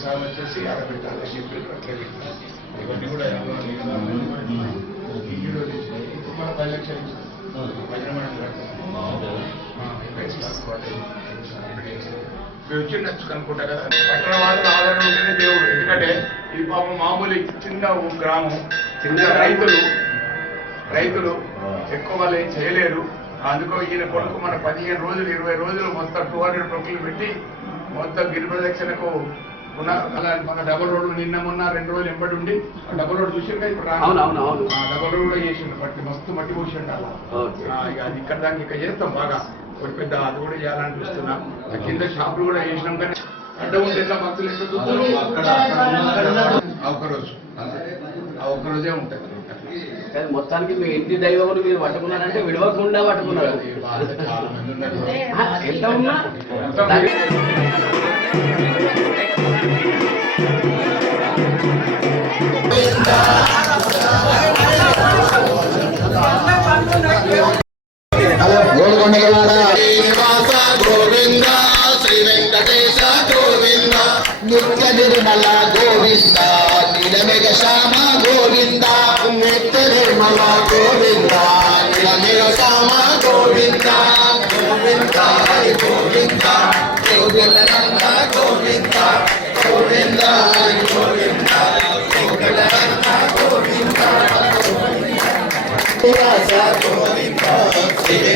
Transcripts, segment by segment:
GSR వచ్చేసి ఆడబెట్టాలని చెప్పి అట్లా పెట్టారు. ఇవన్నీ కూడా. ఇప్పుడు మన పది లక్షలు వచ్చిండొచ్చు కదా. పట్టణ వాళ్ళు ఆదరణ ఉంటేనే దేవుడు. ఎందుకంటే ఇది పాపం మామూలు చిన్న గ్రామం. చిన్న రైతులు రైతులు ఎక్కువ వాళ్ళు ఏం చేయలేరు. అందుకో ఈయన కొడుకు మన పదిహేను రోజులు ఇరవై రోజులు మొత్తం టూ హండ్రెడ్ పెట్టి మొత్తం గిరి ప్రదక్షిణకు అలా మన డబుల్ రోడ్డు నిన్న మొన్న రెండు రోజులు ఎంబడి ఉండి ఆ డబుల్ రోడ్ చూసిండే ఇప్పుడు రా- అవును, అవును, అవును. ఆ డబుల్ రోడ్ చేసిండు మట్టి మస్తు మట్టి పోసిండు అలా ఇక అది ఇక్కడ దానికి ఇక చేస్తాం బాగా ఒక పెద్ద అది కూడా చేయాలని చూస్తున్నాం కింద షాపులు కూడా చేసినాం కానీ అడ్డ ఉంటే ఎట్లా భక్తులు ఎట్లా చూస్తారు? ఆ ఒక్క రోజు ఆ ఒక్క రోజే ఉంటుంది కానీ మొత్తానికి మీ ఇంటి దైవం మీరు పట్టుకున్నారంటే విడవకుండా పట్టుకున్నారు. ఎంత ఉన్నా గోల్కొండలవాడ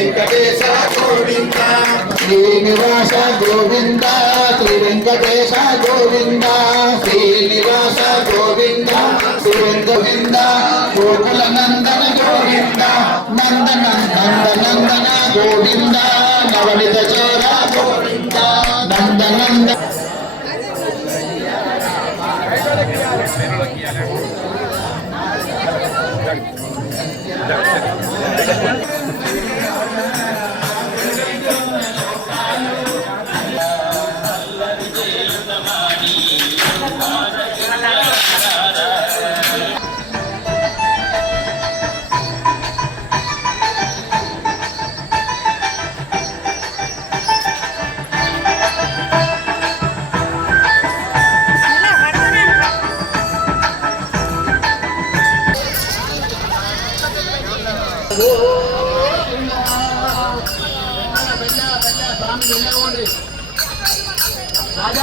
వెంకటేశ గోవింద శ్రీనివాస గోవింద శ్రీ వెంకటేశ గోవింద శ్రీనివాస గోవింద శ్రీ గోవింద గోకుల నందన గోవింద నందన నంద నందన గోవింద నవనిత చోరా రంగ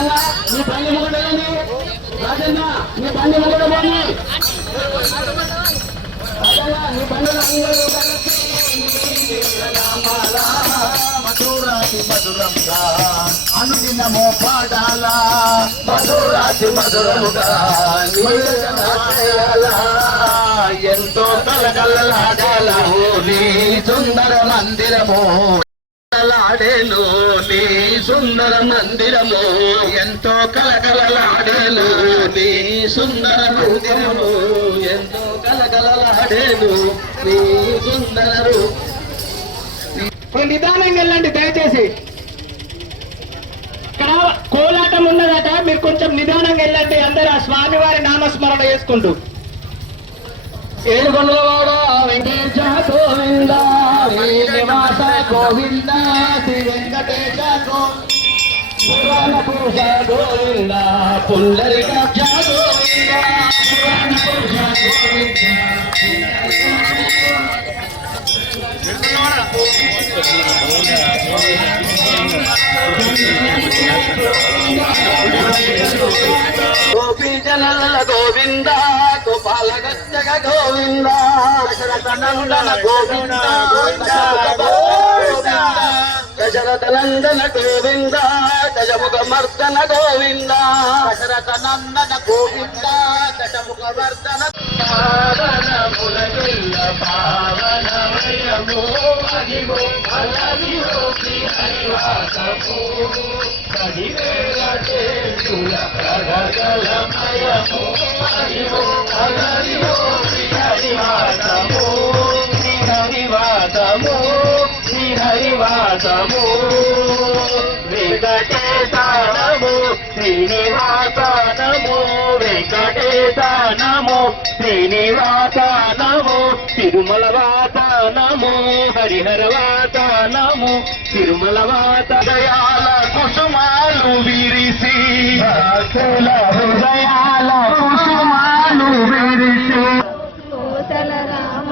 రాజన్న మీ బండి వెళ్ళండి రాజన్న బండి రాజన్న మధురాతి మధురంగా మధురాతి మధురముగా ఎంతో కలకలలాడాలా హోలీ సుందర మందిరము. కలకలలాడేను. నీ సుందర మందిరము ఎంతో కలకలలాడేను. నీ సుందర మందిరము ఎంతో కలకలలాడేను. నీ సుందర ఇప్పుడు నిదానంగా వెళ్ళండి దయచేసి. ఇక్కడ కోలాటం ఉన్నదట మీరు కొంచెం నిదానంగా వెళ్ళండి. అందరూ ఆ స్వామివారి నామస్మరణ చేసుకుంటూ. ఏడుకొండలవాడ వెంకటేశ గోవింద. గోవింద శ్రీ వెంకటేశ పురాణ పురుష గోవింద పుండరికాక్ష గోవింద పురాణ పురుష గోవింద. గోపీజనల గోవింద గోపాల గచ్చగ గోవింద దశరథ గోవింద గోవింద దశరథ నందన గోవింద దశముఖ మర్దన గోవింద దశరథ నందన గోవింద దశముఖ మర్దన పావనముల పావనమయము అదిగో శ్రీ హరివాసము చేతుల ప్రగలమయము అదిగో శ్రీ హరివాసము శ్రీ హరివాసము శ్రీ హరివాసము వెంకటేశానము శ్రీనివాసానము వెంకటేశానము శ్రీనివాసానము తిరుమల వాతానము హరిహర వాతానము తిరుమల వాత దయాల కుసుమాలు విరిసి హృదయాల కుసుమాలు విరిసే కోసల రామ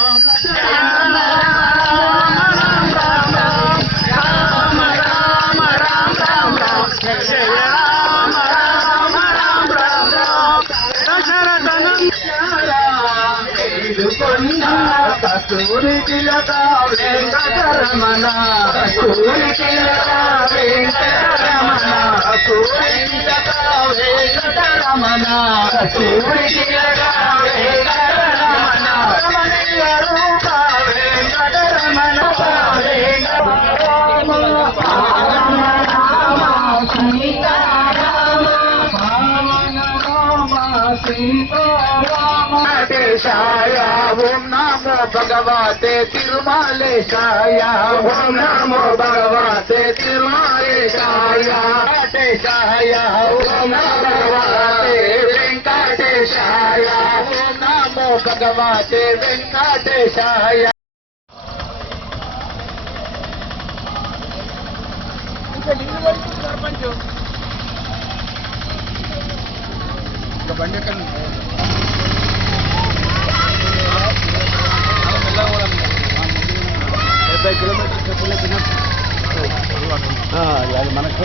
కస్తూరి తిలక వెంకటరమణ. కస్తూరి తిలక వెంకటరమణ. కస్తూరి తిలక వెంకటరమణ. కస్తూరి తిలక सीता राम शाया ओम नमो भगवते तिरुमालेशाया ओम नमो भगवते तिरुमालेशाया शाया ओम नमो भगवते वेंकटेशाया ओम नमो भगवते वेंकटेशाया सरपंच. ఇంకా బండి ఎక్కడ డెబ్బై కిలోమీటర్ చెప్పులే అది మనకు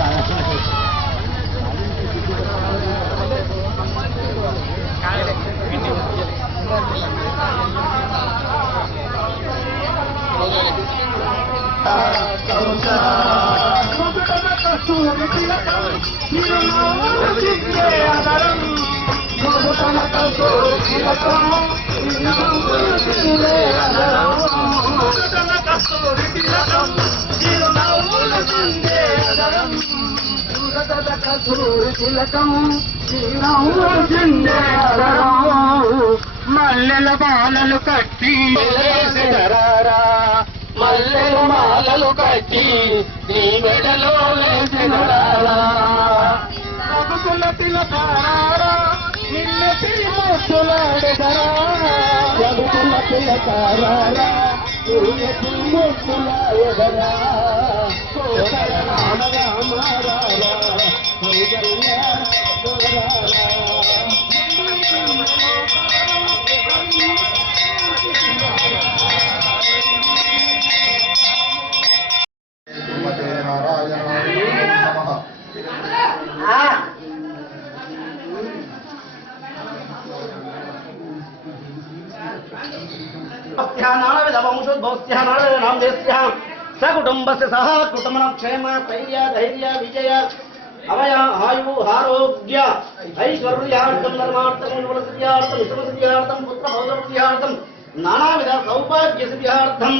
మల్లెల బాలలు కట్టి వేసినరారా మల్లెల మాలలు కట్టి నీ మెడలో వేసినరారా మగుకుల తిలకారా నిన్ను తిరిమొచ్చులాడెదరా మగుకుల తిలకారా నిన్ను తిరిమొచ్చులాడెదరా రామ రామ సకుటుంబస్య సహ కుటుంబం క్షేమ ధైర్య ధైర్య విజయ అవయ ఆయు ఆరోగ్య ఐశ్వర్యార్థం ధర్మార్థం నివృత్యార్థం విశ్వసిద్ధ్యార్థం పుత్ర భౌతృత్యార్థం నానావిధ సౌభాగ్య సిద్ధ్యార్థం